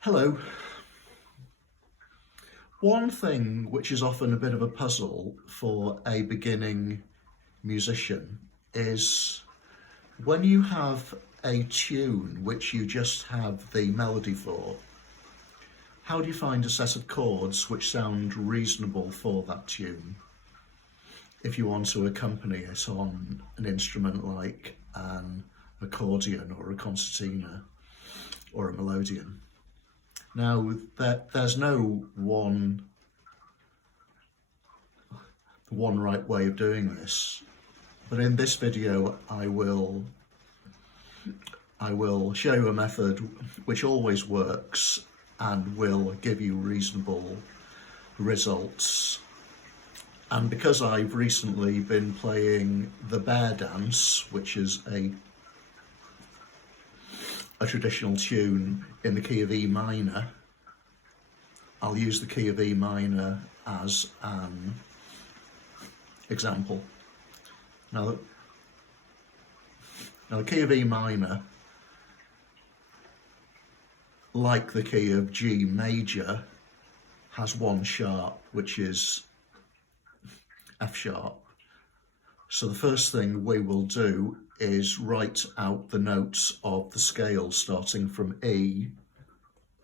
Hello. One thing which is often a bit of a puzzle for a beginning musician is when you have a tune which you just have the melody for, how do you find a set of chords which sound reasonable for that tune if you want to accompany it on an instrument like an accordion or a concertina or a melodeon? Now, there's no one right way of doing this, but in this video I will show you a method which always works and will give you reasonable results. And because I've recently been playing the bear dance, which is a traditional tune in the key of E minor, I'll use the key of E minor as an example. Now the key of E minor, like the key of G major, has one sharp, which is F sharp. So the first thing we will do is write out the notes of the scale starting from E.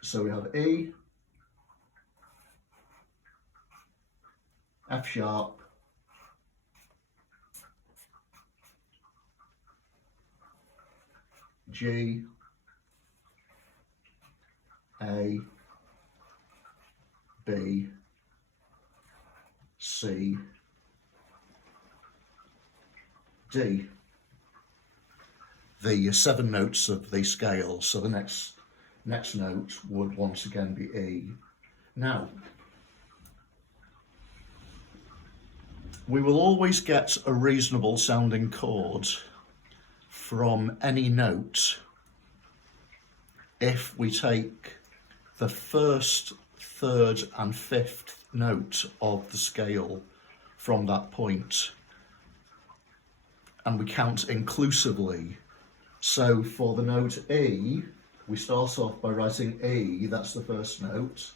So we have E, F sharp, G, A, B, C, D. The 7 notes of the scale, so the next note would once again be E. Now, we will always get a reasonable sounding chord from any note if we take the first, third and fifth note of the scale from that point and we count inclusively. So for the note E, we start off by writing E, that's the first note.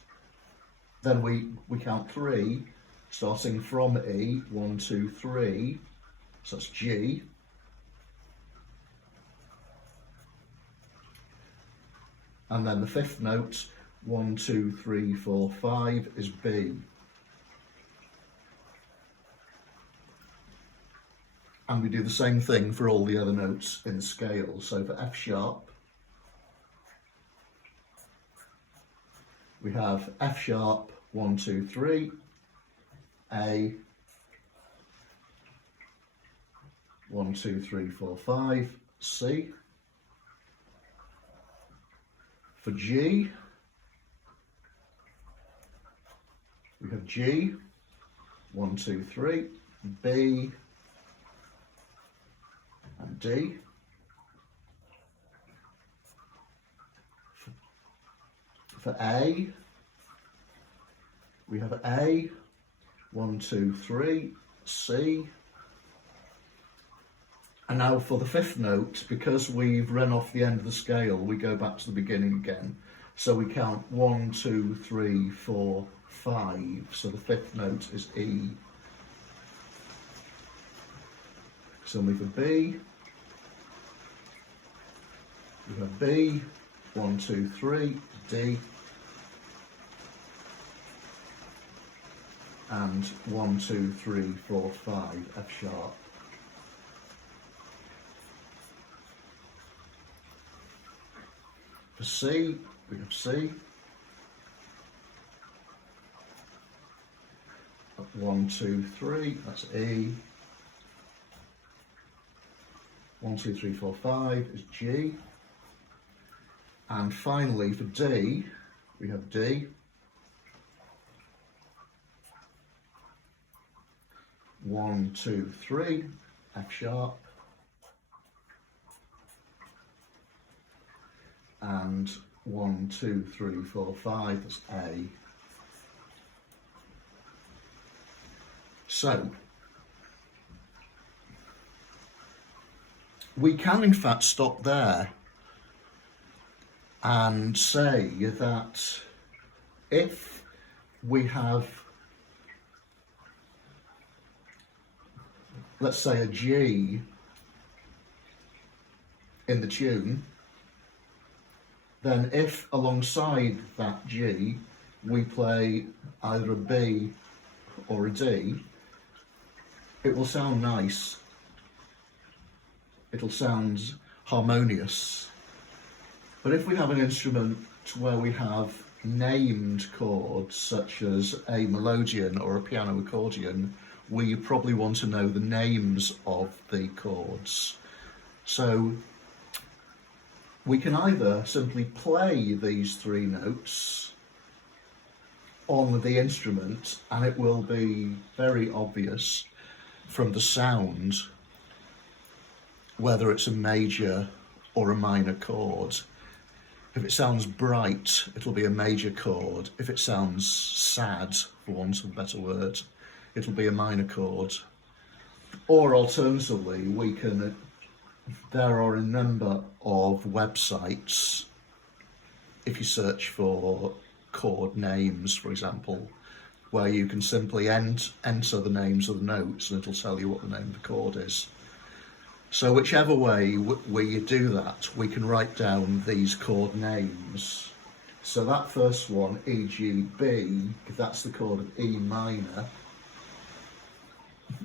Then we count 3, starting from E, 1, 2, 3, so that's G. And then the fifth note, 1, 2, 3, 4, 5, is B. And we do the same thing for all the other notes in the scale. So for F sharp, we have F sharp, 1, 2, 3, A, 1, 2, 3, 4, 5, C. For G, we have G, 1, 2, 3, B, and D. For A, we have A, 1, 2, 3, C. And now for the fifth note, because we've run off the end of the scale, we go back to the beginning again. So we count 1, 2, 3, 4, 5. So the fifth note is E. Similarly for B, we have B, 1, 2, 3, D, and 1, 2, 3, 4, 5, F sharp. For C, we have C, 1, 2, 3, that's E, 1, 2, 3, 4, 5 is G, and finally for D, we have D, 1, 2, 3, F sharp, and 1, 2, 3, 4, 5, that's A. So, we can in fact stop there and say that if we have, let's say, a G in the tune, then if alongside that G we play either a B or a D, it will sound nice. It'll sound harmonious. But if we have an instrument where we have named chords, such as a melodeon or a piano accordion, we probably want to know the names of the chords. So we can either simply play these three notes on the instrument, and it will be very obvious from the sound whether it's a major or a minor chord. If it sounds bright, it'll be a major chord. If it sounds sad, for want of a better word, it'll be a minor chord. Or alternatively, there are a number of websites, if you search for chord names, for example, where you can simply enter the names of the notes and it'll tell you what the name of the chord is. So whichever way we do that, we can write down these chord names. So that first one, E, G, B, that's the chord of E minor,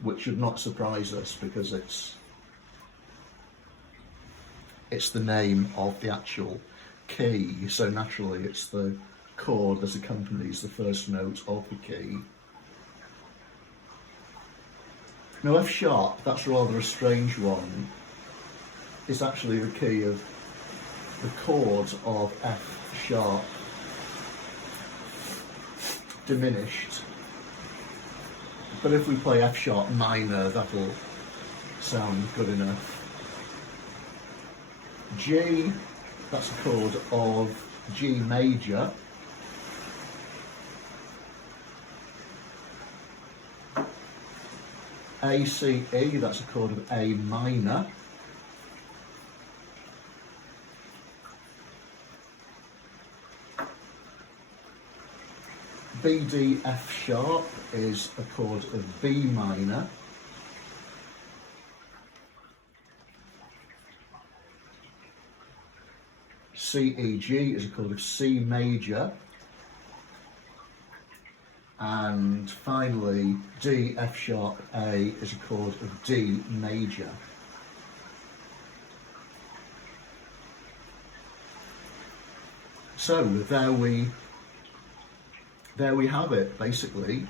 which should not surprise us because it's the name of the actual key, so naturally it's the chord that accompanies the first note of the key. Now F sharp, that's rather a strange one. It's actually the key of the chord of F sharp diminished. But if we play F sharp minor, that'll sound good enough. G, that's a chord of G major. A, C, E, that's a chord of A minor. B, D, F sharp is a chord of B minor. C, E, G is a chord of C major. And finally, D, F sharp, A is a chord of D major. So there we have it, basically.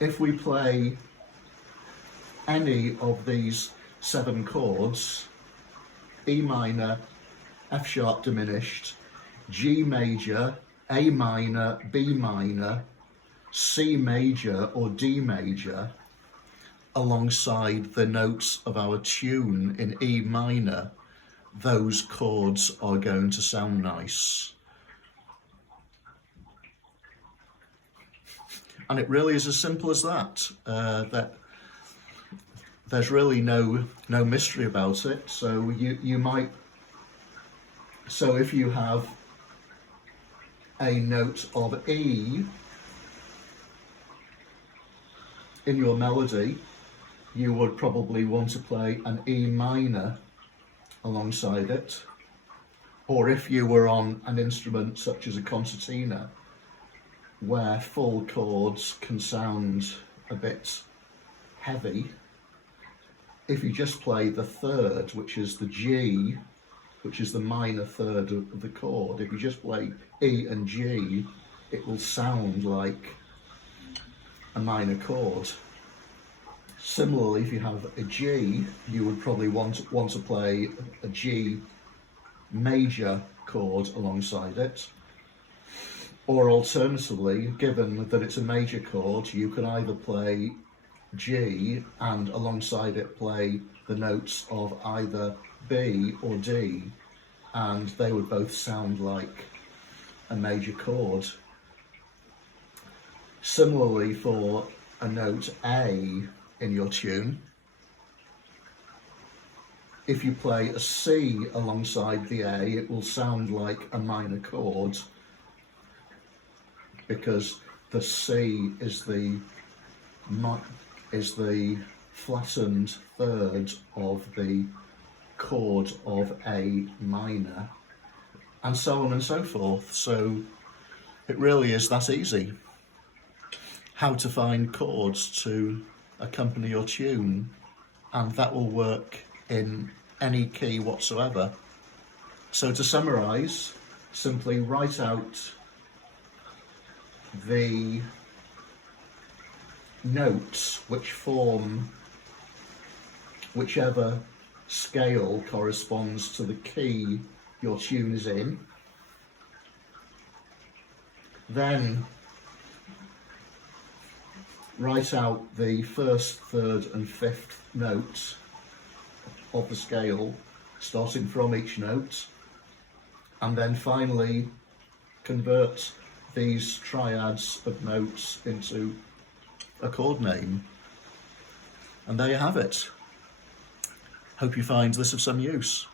If we play any of these 7 chords, E minor, F sharp diminished, G major, A minor, B minor, C major or D major, alongside the notes of our tune in E minor, those chords are going to sound nice. And it really is as simple as that. There's really no mystery about it. So so if you have a note of E in your melody, you would probably want to play an E minor alongside it. Or if you were on an instrument such as a concertina, where full chords can sound a bit heavy, if you just play the third, which is the G, which is the minor third of the chord, if you just play E and G, it will sound like a minor chord. Similarly, if you have a G, you would probably want to play a G major chord alongside it. Or alternatively, given that it's a major chord, you can either play G and alongside it play the notes of either B or D, and they would both sound like a major chord. Similarly, for a note A in your tune, if you play a C alongside the A, it will sound like a minor chord, because the C is the flattened third of the chord of A minor, and so on and so forth. So it really is that easy. How to find chords to accompany your tune, and that will work in any key whatsoever. So to summarise, simply write out the notes which form whichever scale corresponds to the key your tune is in. Then write out the first, third and fifth notes of the scale, starting from each note, and then finally convert these triads of notes into a chord name. And there you have it. Hope you find this of some use.